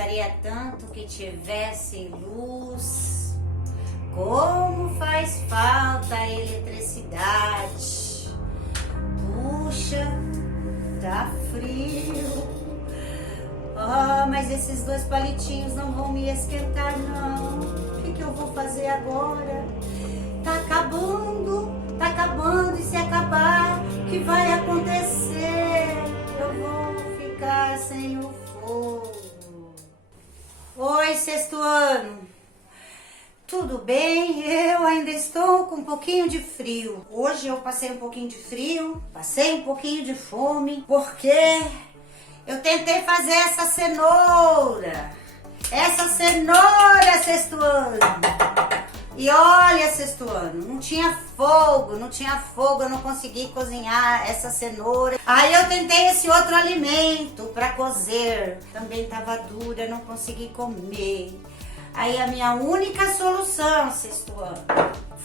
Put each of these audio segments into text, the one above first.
gostaria tanto que tivesse luz. Como faz falta a eletricidade. Puxa, tá frio. Ah, mas esses 2 palitinhos não vão me esquentar, não. O que eu vou fazer agora? Tá acabando, e se acabar, o que vai acontecer? Eu vou ficar sem o fogo. Oi, sexto ano. Tudo bem? Eu ainda estou com um pouquinho de frio. Hoje eu passei um pouquinho de frio, passei um pouquinho de fome, porque eu tentei fazer essa cenoura, sexto ano. E olha, sexto ano, não tinha fogo, eu não consegui cozinhar essa cenoura. Aí eu tentei esse outro alimento para cozer, também tava dura, não consegui comer. Aí a minha única solução, sexto ano,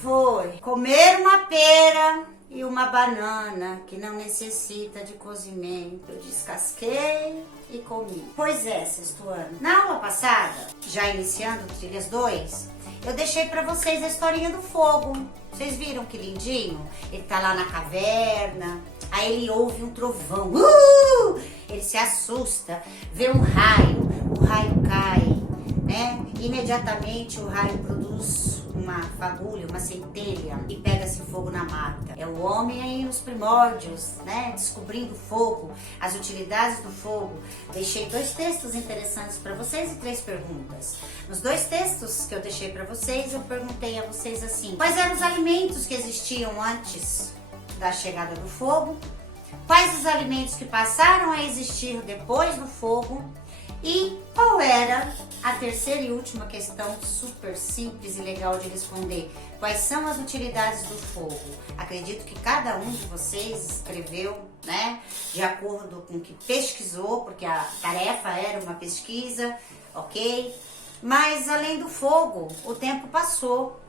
foi comer uma pera e uma banana que não necessita de cozimento. Eu descasquei e comi. Pois é, sexto ano. Na aula passada, já iniciando Trilhas 2, eu deixei pra vocês a historinha do fogo. Vocês viram que lindinho? Ele tá lá na caverna, aí ele ouve um trovão. Ele se assusta, vê um raio, o raio cai, né? Imediatamente o raio produz uma fagulha, uma centelha e pega-se fogo na mata. É o homem aí nos primórdios, né? Descobrindo o fogo, as utilidades do fogo. Deixei 2 textos interessantes para vocês e 3 perguntas. Nos 2 textos que eu deixei para vocês, eu perguntei a vocês assim: quais eram os alimentos que existiam antes da chegada do fogo? Quais os alimentos que passaram a existir depois do fogo? E qual era a terceira e última questão, super simples e legal de responder? Quais são as utilidades do fogo? Acredito que cada um de vocês escreveu, né, de acordo com o que pesquisou, porque a tarefa era uma pesquisa, ok? Mas além do fogo, o tempo passou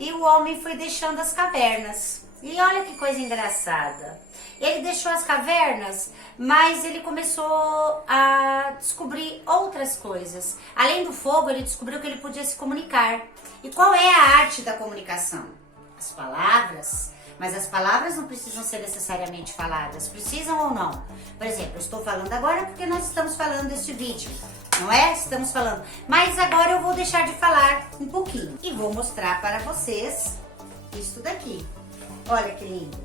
e o homem foi deixando as cavernas. E olha que coisa engraçada. Ele deixou as cavernas, mas ele começou a descobrir outras coisas. Além do fogo, ele descobriu que ele podia se comunicar. E qual é a arte da comunicação? As palavras. Mas as palavras não precisam ser necessariamente faladas. Precisam ou não? Por exemplo, eu estou falando agora porque nós estamos falando deste vídeo. Não é? Estamos falando. Mas agora eu vou deixar de falar um pouquinho. E vou mostrar para vocês isso daqui. Olha que lindo.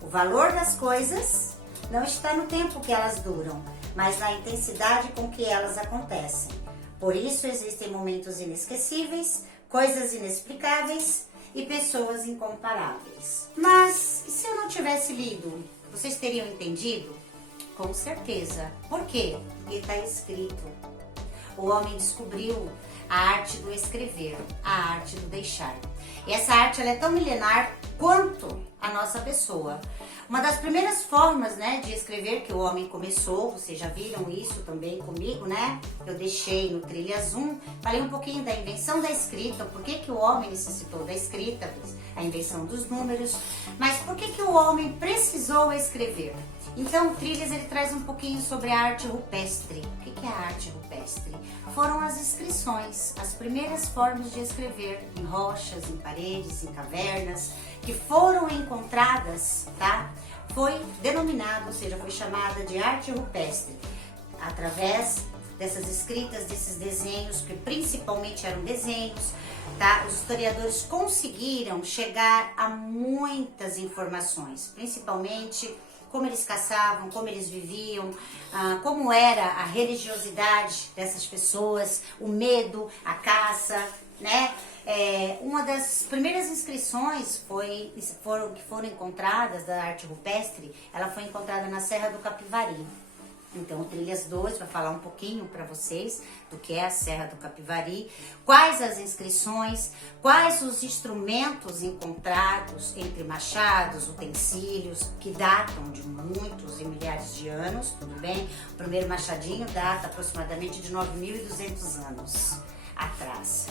O valor das coisas não está no tempo que elas duram, mas na intensidade com que elas acontecem. Por isso existem momentos inesquecíveis, coisas inexplicáveis e pessoas incomparáveis. Mas e se eu não tivesse lido? Vocês teriam entendido? Com certeza. Por quê? Porque está escrito. O homem descobriu a arte do escrever, a arte do deixar. E essa arte ela é tão milenar quanto a nossa pessoa. Uma das primeiras formas, né, de escrever que o homem começou, vocês já viram isso também comigo, né? Eu deixei no Trilhas 1, falei um pouquinho da invenção da escrita, por que o homem necessitou da escrita, a invenção dos números, mas por que o homem precisou escrever? Então, o Trilhas ele traz um pouquinho sobre a arte rupestre. O que é a arte rupestre? Foram as inscrições, as primeiras formas de escrever em rochas, em paredes, em cavernas, que foram encontradas, tá? Foi denominado, ou seja, foi chamada de arte rupestre, através dessas escritas, desses desenhos, que principalmente eram desenhos, tá? Os historiadores conseguiram chegar a muitas informações, principalmente como eles caçavam, como eles viviam, como era a religiosidade dessas pessoas, o medo, a caça, né? Uma das primeiras inscrições que foram encontradas da arte rupestre, ela foi encontrada na Serra do Capivari. Então, o Trilhas 2 vai falar um pouquinho para vocês do que é a Serra do Capivari, quais as inscrições, quais os instrumentos encontrados entre machados, utensílios, que datam de muitos e milhares de anos, tudo bem? O primeiro machadinho data aproximadamente de 9.200 anos atrás.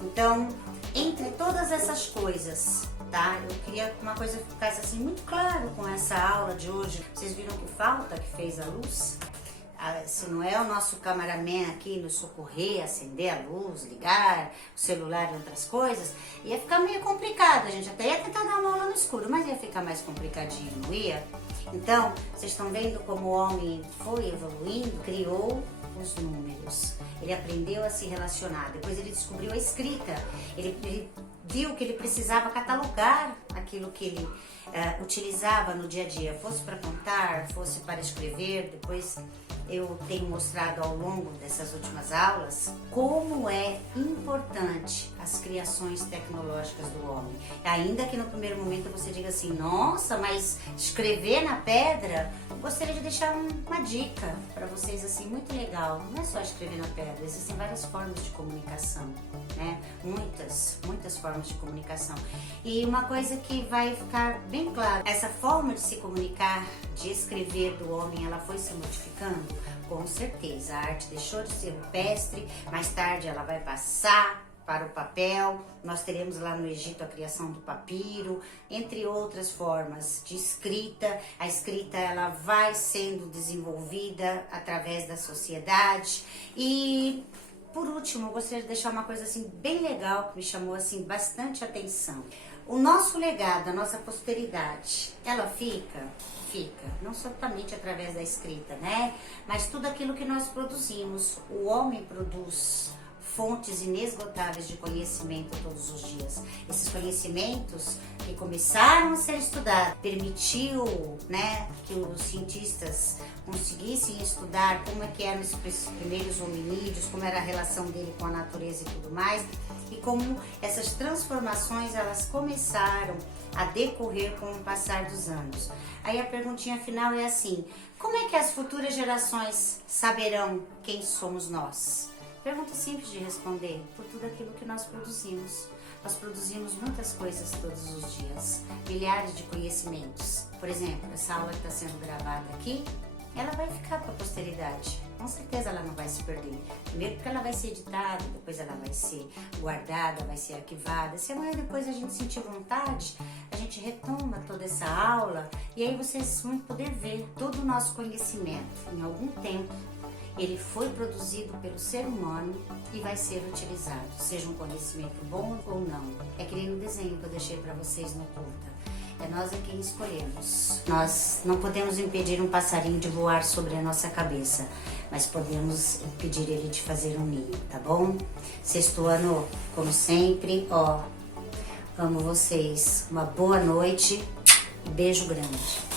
Então, entre todas essas coisas, tá? Eu queria que uma coisa ficasse assim muito claro com essa aula de hoje. Vocês viram que falta que fez a luz? se não é o nosso cameraman aqui nos socorrer, acender a luz, ligar o celular e outras coisas, ia ficar meio complicado. A gente até ia tentar dar uma aula no escuro, mas ia ficar mais complicadinho, não ia? Então, vocês estão vendo como o homem foi evoluindo, criou os números. Ele aprendeu a se relacionar. Depois ele descobriu a escrita. Ele viu que ele precisava catalogar aquilo que ele utilizava no dia a dia, fosse para contar, fosse para escrever. Depois eu tenho mostrado ao longo dessas últimas aulas como é importante as criações tecnológicas do homem. Ainda que no primeiro momento você diga assim, nossa, mas escrever na pedra, eu gostaria de deixar uma dica para vocês assim, muito legal. Não é só escrever na pedra, existem várias formas de comunicação, né? Muitas formas de comunicação. E uma coisa que vai ficar bem clara, essa forma de se comunicar, de escrever do homem, ela foi se modificando? Com certeza, a arte deixou de ser rupestre, mais tarde ela vai passar para o papel, nós teremos lá no Egito a criação do papiro, entre outras formas de escrita. A escrita ela vai sendo desenvolvida através da sociedade. E por último, eu gostaria de deixar uma coisa assim bem legal que me chamou assim bastante atenção. O nosso legado, a nossa posteridade, ela fica, não somente através da escrita, né? Mas tudo aquilo que nós produzimos. O homem produz fontes inesgotáveis de conhecimento todos os dias. Esses conhecimentos que começaram a ser estudados permitiu, né, que os cientistas conseguissem estudar como é que eram os primeiros hominídeos, como era a relação dele com a natureza e tudo mais, e como essas transformações elas começaram a decorrer com o passar dos anos. Aí a perguntinha final é assim: como é que as futuras gerações saberão quem somos nós? Pergunta simples de responder, por tudo aquilo que nós produzimos. Nós produzimos muitas coisas todos os dias, milhares de conhecimentos. Por exemplo, essa aula que está sendo gravada aqui, ela vai ficar para a posteridade. Com certeza ela não vai se perder. Primeiro porque ela vai ser editada, depois ela vai ser guardada, vai ser arquivada. Se amanhã depois a gente sentir vontade, a gente retoma toda essa aula e aí vocês vão poder ver todo o nosso conhecimento. Em algum tempo, ele foi produzido pelo ser humano e vai ser utilizado, seja um conhecimento bom ou não. É que nem no desenho que eu deixei para vocês no curta. É nós quem escolhemos. Nós não podemos impedir um passarinho de voar sobre a nossa cabeça, mas podemos impedir ele de fazer um ninho, tá bom? Sexto ano, como sempre, amo vocês. Uma boa noite e beijo grande.